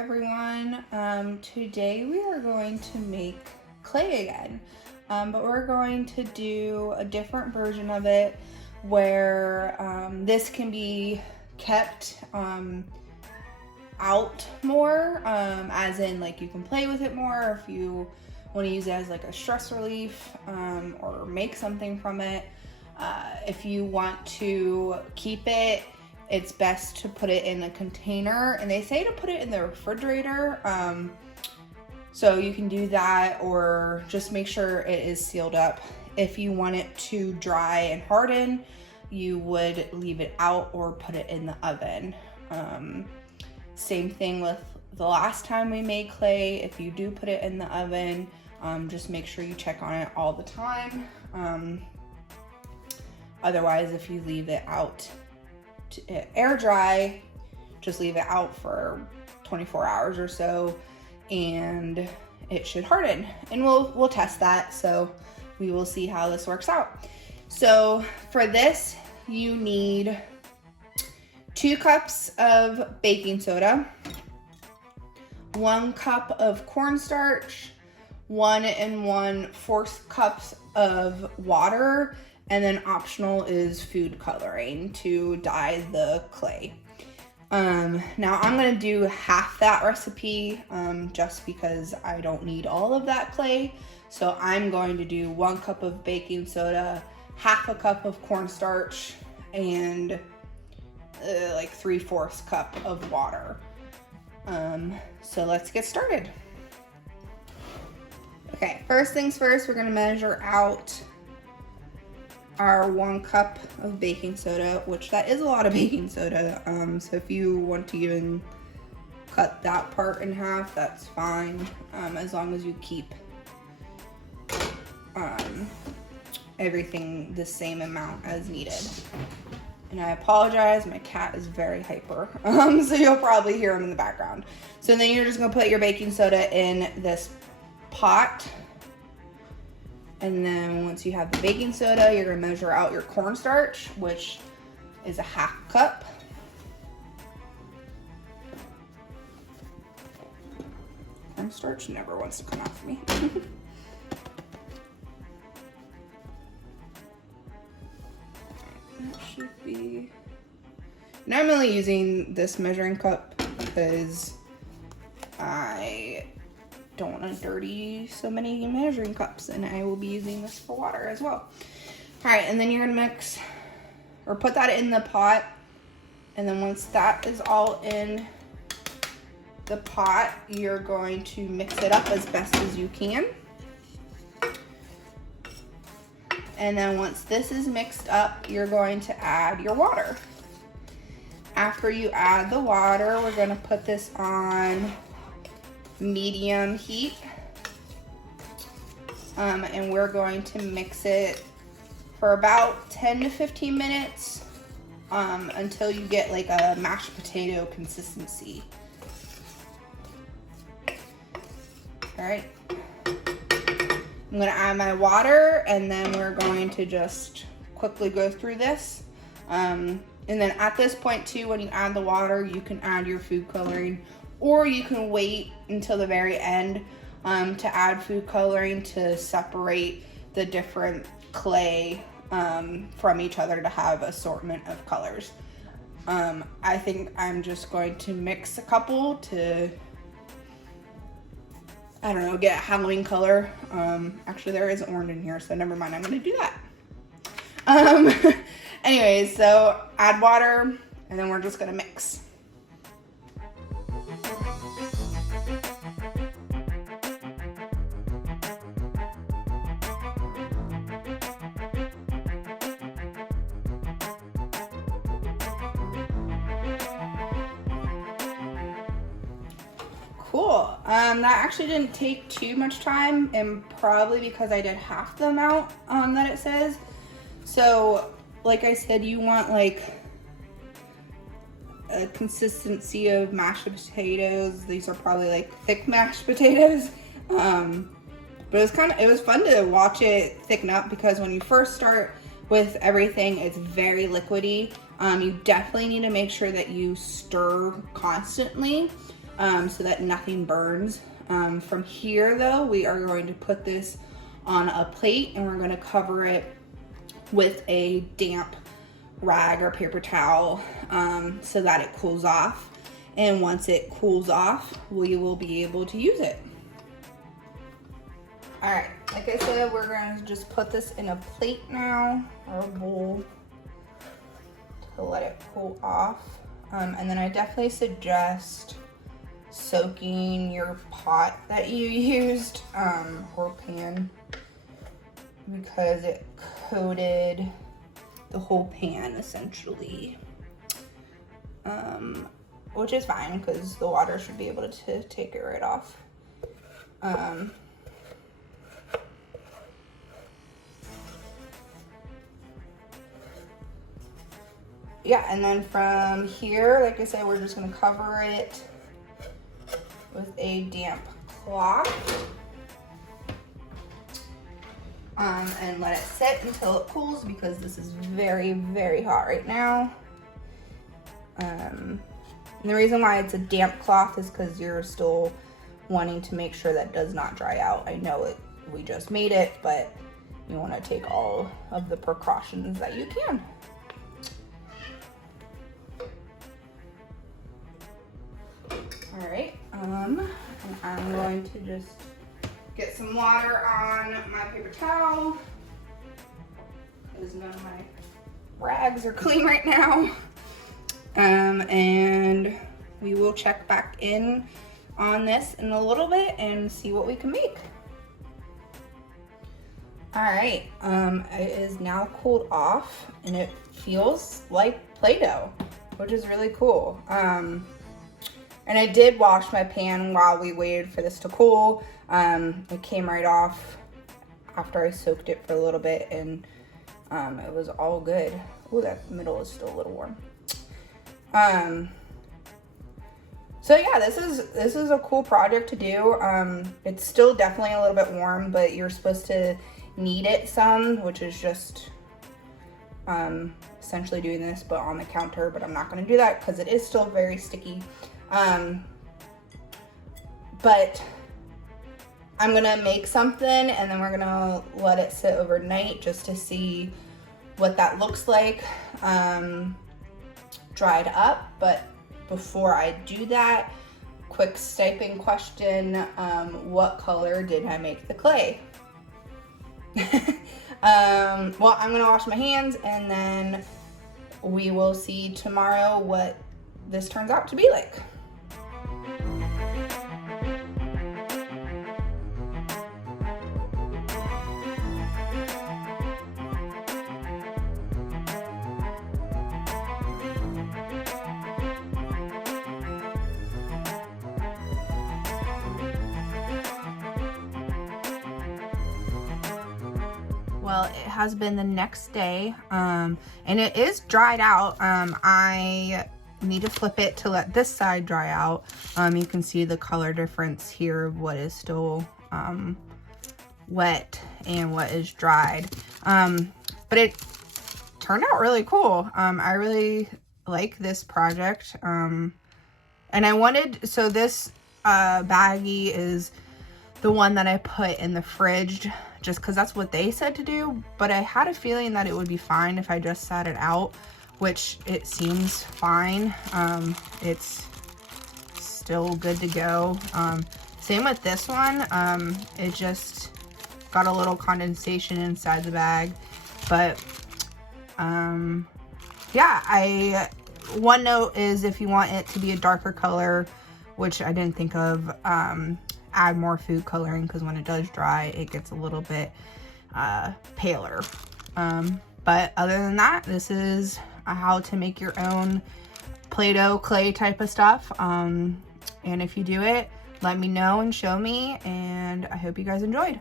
everyone. Today we are going to make clay again, but we're going to do a different version of it where this can be kept out more, as in like you can play with it more if you want to use it as like a stress relief, or make something from it. If you want to keep it, it's best to put it in a container, and they say to put it in the refrigerator. So you can do that, or just make sure it is sealed up. If you want it to dry and harden, you would leave it out or put it in the oven. Same thing with the last time we made clay. If you do put it in the oven, just make sure you check on it all the time. Otherwise, if you leave it out to air dry, just leave it out for 24 hours or so and it should harden, and we'll test that, so we will see how this works out. So for this you need 2 cups of baking soda, 1 cup of cornstarch, 1 1/4 cups of water, and then optional is food coloring to dye the clay. Now I'm gonna do half that recipe just because I don't need all of that clay. So I'm going to do 1 cup of baking soda, half a cup of cornstarch, and like 3/4 cup of water. So let's get started. Okay, first things first, we're gonna measure out our 1 cup of baking soda, which that is a lot of baking soda. So if you want to even cut that part in half, that's fine, as long as you keep everything the same amount as needed. And I apologize, my cat is very hyper, so you'll probably hear him in the background. So then you're just gonna put your baking soda in this pot. And then once you have the baking soda, you're gonna measure out your cornstarch, which is a 1/2 cup. Cornstarch never wants to come off me. That should be... And I'm only using this measuring cup because I don't want to dirty so many measuring cups, and I will be using this for water as well. All right, and then you're gonna mix or put that in the pot, and then once that is all in the pot, you're going to mix it up as best as you can. And then once this is mixed up, you're going to add your water. After you add the water, we're gonna put this on medium heat, and we're going to mix it for about 10 to 15 minutes until you get like a mashed potato consistency. All right, I'm gonna add my water, and then we're going to just quickly go through this, and then at this point too, when you add the water, you can add your food coloring, or you can wait until the very end to add food coloring to separate the different clay from each other to have assortment of colors. I think I'm just going to mix a couple to, I don't know, get a Halloween color. Actually, there is orange in here, so never mind, I'm gonna do that. Anyways, so add water, and then we're just gonna mix. Cool. That actually didn't take too much time, and probably because I did half the amount that it says. So like I said, you want like a consistency of mashed potatoes. These are probably like thick mashed potatoes. But it was fun to watch it thicken up, because when you first start with everything, it's very liquidy. You definitely need to make sure that you stir constantly. so that nothing burns. From here though, we are going to put this on a plate and we're going to cover it with a damp rag or paper towel so that it cools off. And once it cools off, we will be able to use it. All right, like I said, we're gonna just put this in a plate now, or a bowl, to let it cool off. And then I definitely suggest soaking your pot that you used, or pan, because it coated the whole pan essentially. Which is fine because the water should be able to take it right off. Yeah, and then from here, like I said, we're just gonna cover it with a damp cloth. And let it sit until it cools because this is very, very hot right now. And the reason why it's a damp cloth is because you're still wanting to make sure that does not dry out. I know we just made it, but you want to take all of the precautions that you can. All right, and I'm going to just get some water on my paper towel because none of my rags are clean right now. And we will check back in on this in a little bit and see what we can make. All right, it is now cooled off and it feels like Play-Doh, which is really cool. And I did wash my pan while we waited for this to cool. It came right off after I soaked it for a little bit, and it was all good. Ooh, that middle is still a little warm. So yeah, this is a cool project to do. It's still definitely a little bit warm, but you're supposed to knead it some, which is just essentially doing this but on the counter, but I'm not going to do that because it is still very sticky. But I'm gonna make something and then we're gonna let it sit overnight just to see what that looks like dried up. But before I do that, quick stipend question, what color did I make the clay? Well, I'm gonna wash my hands and then we will see tomorrow what this turns out to be like. Well, it has been the next day, and it is dried out. I need to flip it to let this side dry out. You can see the color difference here of what is still wet and what is dried. But it turned out really cool. I really like this project. And I wanted, so this baggie is the one that I put in the fridge just because that's what they said to do, but I had a feeling that it would be fine if I just sat it out, which it seems fine. It's still good to go. Same with this one. It just got a little condensation inside the bag, but yeah, one note is if you want it to be a darker color, which I didn't think of, add more food coloring because when it does dry it gets a little bit paler. But other than that, this is how to make your own Play-Doh clay type of stuff. And if you do it, let me know and show me, and I hope you guys enjoyed.